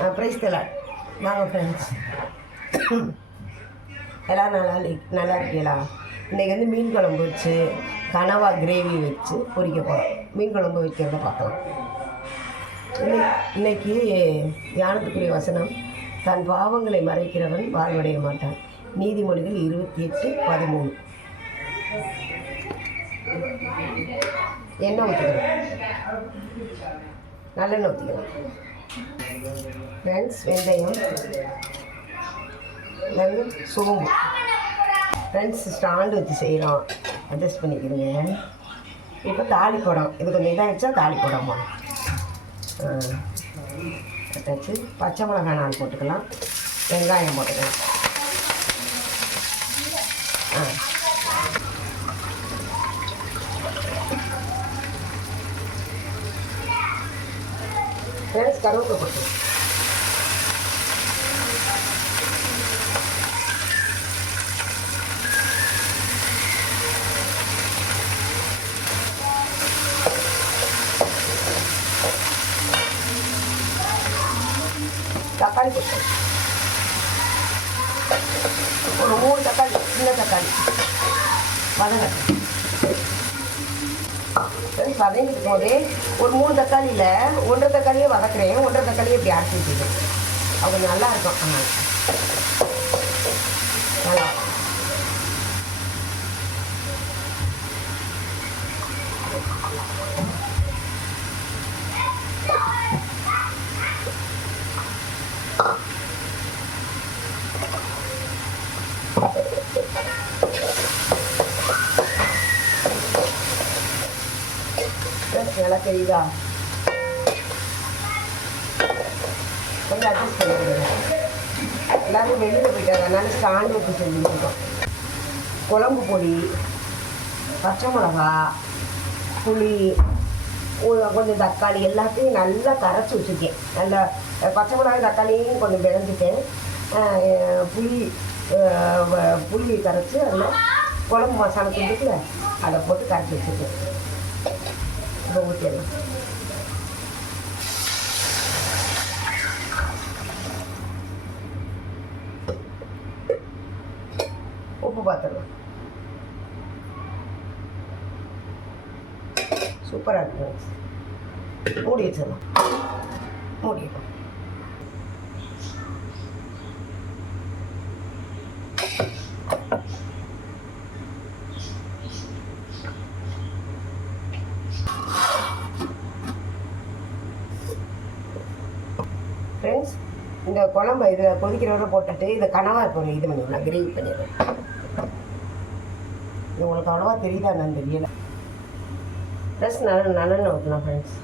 Price தரல வாங்க friends எல்லாம் நல்லா நல்லா இருக்கீங்களா? இன்றைக்கி வந்து மீன் குழம்பு வச்சு கனவா கிரேவி வச்சு பொரிக்க போகிறோம் மீன் குழம்பு வைக்கிறத பார்க்கலாம். இன்னை- இன்னைக்கு தியானத்துக்குரிய வசனம் தன் பாவங்களை மறைக்கிறவன் வாழ்வடைய மாட்டான். நீதிமொழிகள் இருபத்தி எட்டு பதிமூணு. எண்ணெய் ஊற்றிக்கலாம் நல்லெண்ணெய் ஊற்றிக்கலாம் ஃப்ரெண்ட்ஸ் வெந்தயம். நல்ல சோம்பு. ஃப்ரெண்ட்ஸ் ஸ்டாண்டு வச்சு செய்கிறோம் அட்ஜஸ்ட் பண்ணிக்கிறீங்க. இப்போ தாலி படம் இது கொஞ்சம் இதாகிடுச்சா தாலி படமா கட்டாச்சு பச்சை மிளகாய் நாலு போட்டுக்கலாம். வெங்காயம் போட்டுக்கலாம். ஆ. ஃப்ரெண்ட்ஸ் கருவேப்பிலை போட்டுக்கலாம் தக்காளி போட்டு ஒரு மூணு தக்காளி சின்ன தக்காளி வதங்க சரி வதங்கிட்டு போது ஒரு மூணு தக்காளியில் ஒன்றரை தக்காளியே வதக்குறேன். ஒன்றரை தக்காளியே இப்படி அரைச்சி வச்சுக்கேன் அது கொஞ்சம் நல்லா இருக்கும். ஆனால் நல்லா Terus நல்லா தெரியுதா? கொஞ்சம் அட்ஜஸ்ட் பண்ணிக்கிறேன் எல்லாரும் வெளியில் போயிட்டாங்க. அதனால ஸ்டாண்டு வச்சு செஞ்சுருக்கோம் குழம்பு பொடி பச்சை மிளகா புளி கொஞ்சம் தக்காளி எல்லாத்தையும் நல்லா கரைச்சி வச்சுருக்கேன். நல்லா பச்சை மிளகாய் தக்காளியும் கொஞ்சம் விளைஞ்சிட்டேன் புளி புளி கரைச்சி அதில் குழம்பு மசாலா தூண்டுக்குல அதை போட்டு கரைச்சி வச்சுருக்கேன். இப்போ ஊற்றிடலாம் உப்பு பார்த்துடலாம் சூப்பராக இருக்கும் மூடி வச்சிடலாம் மூடிடலாம் ஃப்ரெண்ட்ஸ் நம்ம குழம்பு இதில் கொதிக்கிறவரை போட்டுட்டு இதை கனவா இப்போ இது பண்ணிடலாம் கிரேவி பண்ணிடலாம் இது உங்களுக்கு அவ்வளோவா தெரியுதா நான் தெரியல. ப்ளஸ் நல்ல நல்லெண்ணெய் ஊற்றலாம் ஃப்ரெண்ட்ஸ்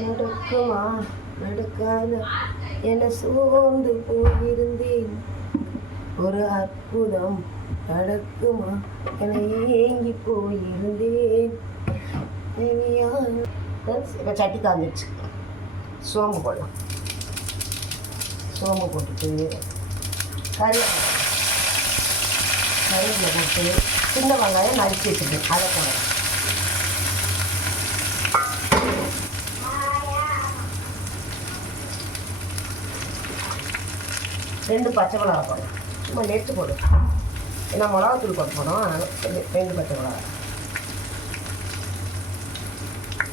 நடக்குமா? நடுக்காத. என சோர்ந்து போயிருந்தேன். ஒரு அற்புதம் நடக்குமா என ஏங்கி போயிருந்தேன். இப்போ சட்டி காஞ்சிடுச்சு சோம்பு போடலாம் சோம்பு போட்டுட்டு கறி கறியில் போட்டு சின்ன வெங்காயம் நறுக்கி வச்சுருக்கேன். அதை போடலாம் ரெண்டு பச்சை மிளகா இருக்கும் சும்மா நெட்டு போடும் ஏன்னா மிளகாத்தூள் போட்டு போனோம் அதனால் ரெண்டு- ரெண்டு பச்சை மிளகா.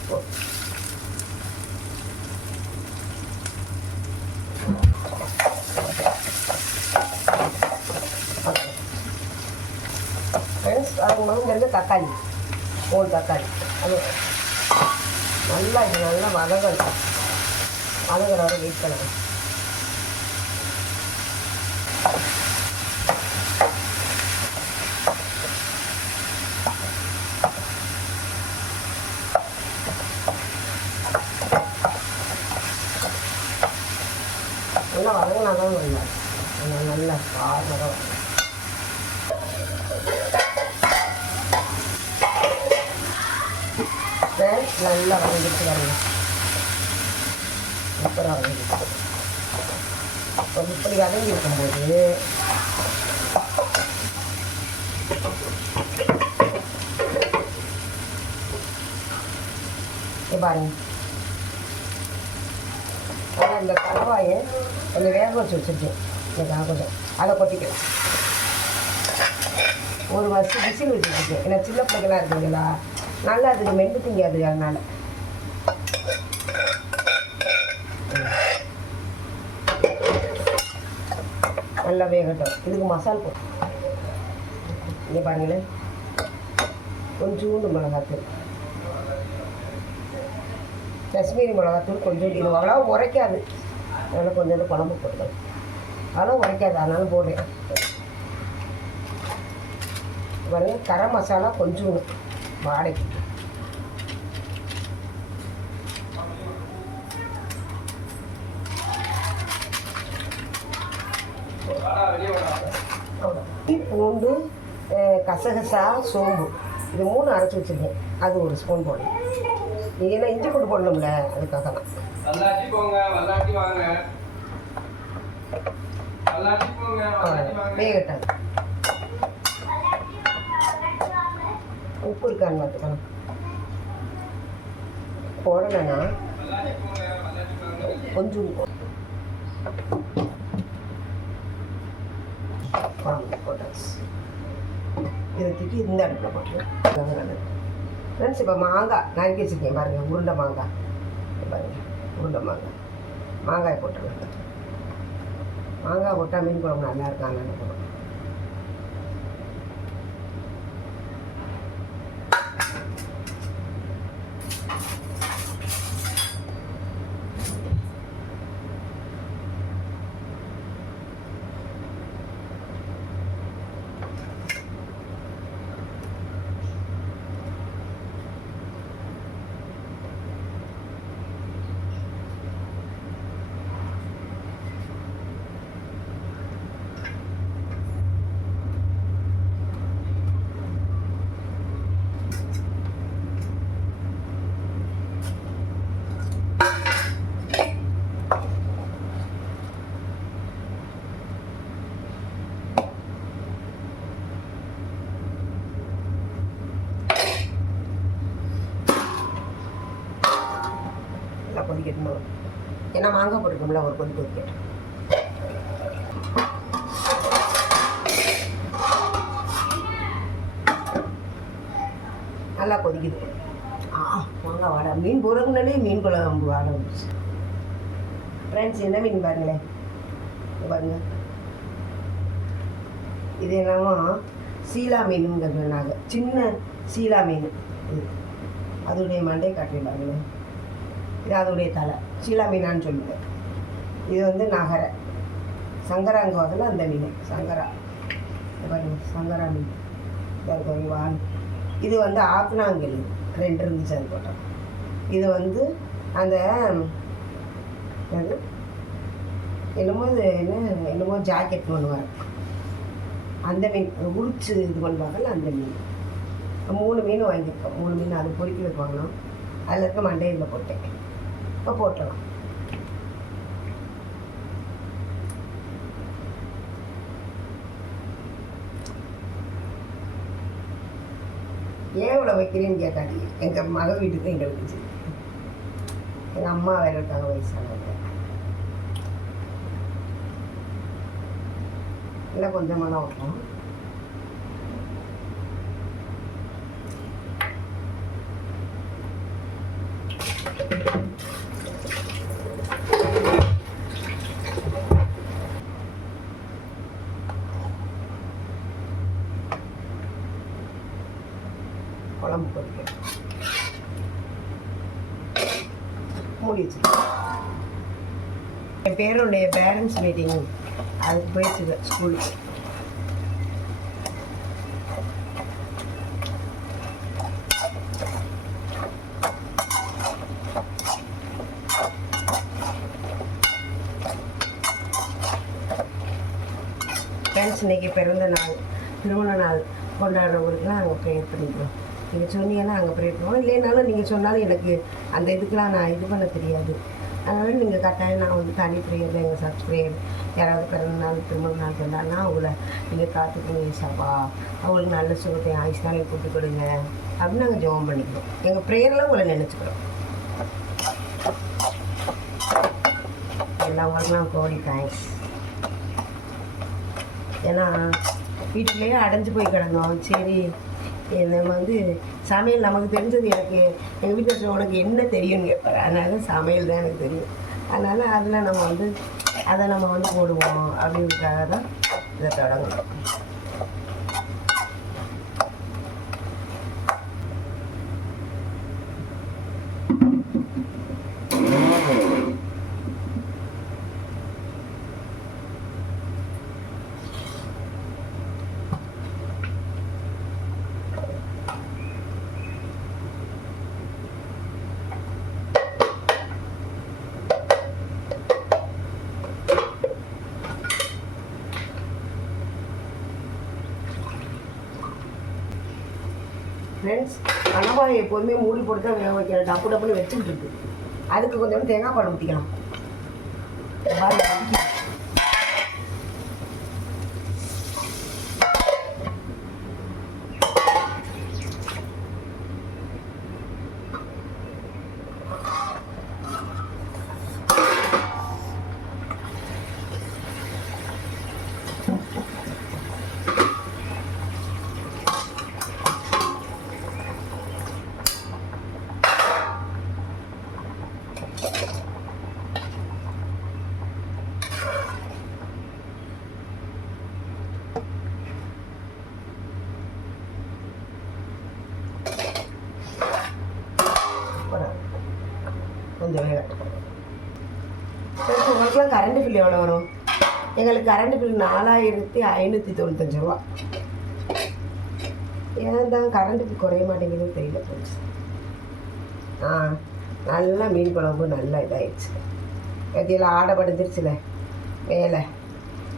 போ. ஓகே. ஃப்ரெண்ட்ஸ் அது தக்காளி. மூணு தக்காளி. அது நல்லா இது நல்லா வதங்கணும். வதங்குற வரை வெயிட் பண்ணணும் நல்லா வதங்கினா தான் நல்லா நல்லா காரம் நல்லா வதங்கிட்டு வரணும். சூப்பராக வதங்கிட்டு ஒரு இப்படி வதங்கி இருக்கும்போது பாருங்க. ஆனால் இந்த கலவாயை கொஞ்சம் வேக வச்சு வச்சுருக்கேன். எனக்கு கொஞ்சம் அதை கொட்டிக்கலாம். ஒரு வருஷம் விசில் வச்சுருக்கேன் ஏன்னா சின்ன பிள்ளைகளாக இருக்குங்களா நல்லா அதுக்கு மெண்டு திங்காது அதனால. நல்லா வேகட்டும். இதுக்கு மசால் போட்டு. இங்கே பாருங்களேன். கொஞ்சோண்டு மிளகாத்தூள். காஷ்மீரி மிளகாத்தூள் கொஞ்சம் இது அவ்வளோ உரைக்காது. அதனால் கொஞ்சம் குழம்பு போட்டுக்கலாம் அதெல்லாம் உரைக்காது. அதனால போடுறேன். பாருங்கள் கரம் மசாலா கொஞ்சம் வாடகை இஞ்சி, பூண்டு அஹ், கசகசா சோம்பு. இது மூணு அரைச்சி வச்சுருக்கேன். அது ஒரு ஸ்பூன் போடணும் ஏன்னா இஞ்சி பூண்டு போடணும்ல அதுக்காக தான் வேகட்டும் உப்பு இருக்கான்னு பார்த்துக்கலாம் போடலைன்னா கொஞ்சம் உப்பு. வாங்க போட்டாச்சு இதை தூக்கி இந்த அடுப்பில் போட்டுருவேன் ஃப்ரெண்ட்ஸ் இப்போ மாங்காய் நறுக்கி வச்சுருக்கேன் பாருங்கள் உருண்டை மாங்காய் பாருங்கள் உருண்டை மாங்காய் மாங்காய் போட்டுருவேன் மாங்காய் போட்டால் மீன் குழம்பு நல்லா இருக்காங்கன்னு போடுவோம் நல்லா ஏன்னா மாங்காய் போட்டுருக்கோம்ல ஒரு கொதி கொதிக்கட்டும் நல்லா கொதிக்குது. ஆ மாங்காய் வாடா. மீன் போகிறதுனாலே மீன் குழம்பு வாட வந்துச்சு ஃப்ரெண்ட்ஸ் என்ன மீன் பாருங்களேன். பாருங்க. இது என்னமோ சீலா மீனுங்கிறது நாங்கள் சின்ன சீலா மீன் இது. அதோடைய மண்டை காட்டுறேன் பாருங்களேன். இது அதோடைய தலை சீலா மீனான்னு சொல்லுவேன் இது வந்து நகரை. சங்கராங்க வகையில் அந்த மீன் சங்கரா. பாருங்க சங்கரா மீன் பாருங்க, இது வந்து ஆக்குனாங்கல் ரெண்டு இருந்துச்சு அது போட்டோம். இது வந்து அந்த என்னமோ இது என்ன என்னமோ ஜாக்கெட் பண்ணுவார் அந்த மீன் உரிச்சு இது பண்ணுவாங்கல்ல அந்த மீன். மூணு மீன் வாங்கியிருக்கோம். மூணு மீன் அது பொறுக்கி வாங்கினோம் அதில் இருக்க மண்டையில் போட்டேன். இப்போ போட்டலாம் ஏன் இவ்வளோ வைக்கிறேன்னு கேட்காட்டி எங்கள் மக வீட்டுக்கு எங்களுக்கு இருந்துச்சு எங்கள் அம்மா வேறு இருக்காங்க வயசானவங்க. இல்லை கொஞ்சமாக தான் வைப்போம் குழம்பு பொரிக்க மூடி என் பேருடைய பேரண்ட்ஸ் மீட்டிங் அதுக்கு போயிடுச்சு ஸ்கூலுக்கு ஃப்ரெண்ட்ஸ் இன்னைக்கு பிறந்த நாள் திருமண நாள் கொண்டாடுறவங்களுக்குலாம் நாங்கள் ப்ரேயர் பண்ணிக்கிறோம். நீங்கள் சொன்னீங்கன்னா அங்கே ப்ரே பண்ணுவோம் இல்லைனாலும் நீங்கள் சொன்னாலும் எனக்கு அந்த இதுக்கெலாம் நான் இது பண்ண தெரியாது. அதனால் நீங்கள் கட்டாயம் நான் வந்து தனி பிரியர் எங்கள் சப்ஸ்கிரைபர் யாராவது பிறந்த நாள் திருமண நாள் வந்தாங்கன்னா அவங்கள நீங்கள் காத்துக்கணும் ஏசாப்பா. அவங்களுக்கு நல்ல சுகத்தை ஆயுஷ்னாலே கூட்டு கொடுங்க. அப்படின்னு நாங்கள் ஜெபம் பண்ணிக்கிறோம். எங்கள் ப்ரேயரில் உங்களை நினச்சிக்கிறோம். எல்லா எல்லாங்களுக்குலாம் கோடி தேங்க்ஸ் ஏன்னா வீட்டிலேயே அடைஞ்சு போய் கிடந்தோம். சரி நம்ம வந்து சமையல் நமக்கு தெரிஞ்சது எனக்கு. எங்கள் வீட்டில் உனக்கு என்ன தெரியும்னு கேட்பாரு அதனால சமையல் தான் எனக்கு தெரியும். அதனால் அதில் நம்ம வந்து அதை நம்ம வந்து போடுவோம் அப்படின்றதுக்காக தான் இதை தொடங்கணும் ஃப்ரெண்ட்ஸ் கணவாய் எப்போதுமே மூடி போட்டு தான் வேக வைக்கிற டப்பு டப்புன்னு வச்சுக்கிட்டு இருக்கு. அதுக்கு கொஞ்சம் தேங்காய் பால் ஊற்றிக்கலாம் பாருங்க, வதக்கி. போடுறேன். கொஞ்சம் வேகட்டும் ஃப்ரெண்ட்ஸ் உங்களுக்குலாம் கரண்ட் பில் எவ்வளோ வரும்? எங்களுக்கு கரண்ட் பில் நாலாயிரத்தி ஐநூற்றி தொண்ணூத்தஞ்சு ரூபா. ஏன் தான் கரண்ட் பில் குறைய மாட்டேங்குதுன்னு தெரியல போச்சு. ஆ நல்லா மீன் குழம்பு நல்லா இதாகிடுச்சு கத்தியில் ஆடை படுந்துருச்சுல மேலே.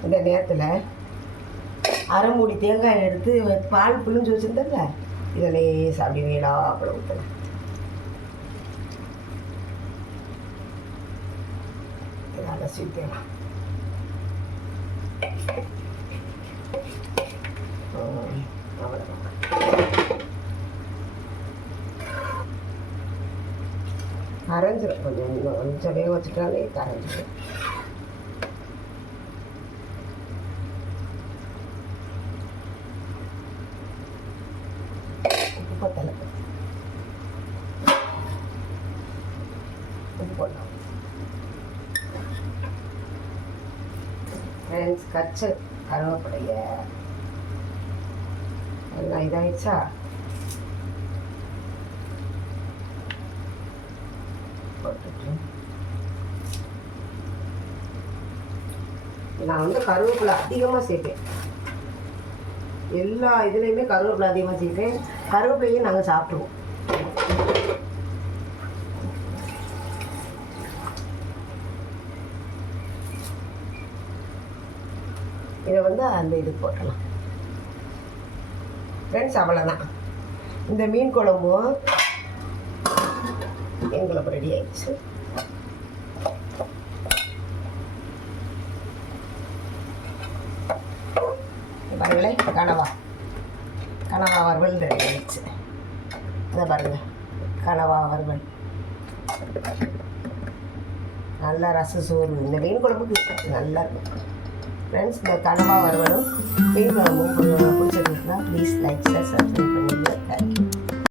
இந்த நேரத்தில் அரை மூடி தேங்காய் எடுத்து பால் புளிஞ்சு வச்சுருந்தேன்ல இதில் லேசாக அப்படி அப்படி ஊற்றுனேன் இதை அலசி ஊற்றிடலாம் அவ்வளோதான் கரைஞ்சிரும் கொஞ்சம் இன்னும் கொஞ்சம் வேக வச்சுட்டாலே கரைஞ்சிரும் உப்பு பத்தலை உப்பு போடலாம் ஃப்ரெண்ட்ஸ் கச்ச கருவேப்பிலைய எல்லாம் இதாகிடுச்சா போட்டுட்டு. நான் வந்து கருவேப்பிலை அதிகமாக சேர்ப்பேன். எல்லா இதுலேயுமே கருவேப்பிலை அதிகமாக சேர்ப்பேன். கருவேப்பிலையும் நாங்கள் சாப்பிடுவோம் இதை வந்து அந்த இது போட்டலாம் ஃப்ரெண்ட்ஸ் அவ்வளோதான் இந்த மீன் குழம்பும் எங்களுக்கு ரெடி ஆயிடுச்சு. பாருங்களேன் கனவா. கனவா வறுவல் ரெடி ஆயிடுச்சு. இதை பாருங்க கனவா வறுவல். நல்லா ரச சோறு. இந்த மீன் குழம்புக்கு நல்லா இருக்கும். ஃப்ரெண்ட்ஸ் இந்த கனவா வறுவலும் மீன் குழம்பும் பிடிச்சிருந்துச்சுன்னா ப்ளீஸ் லைக் சார் சப்ஸ்கிரைப்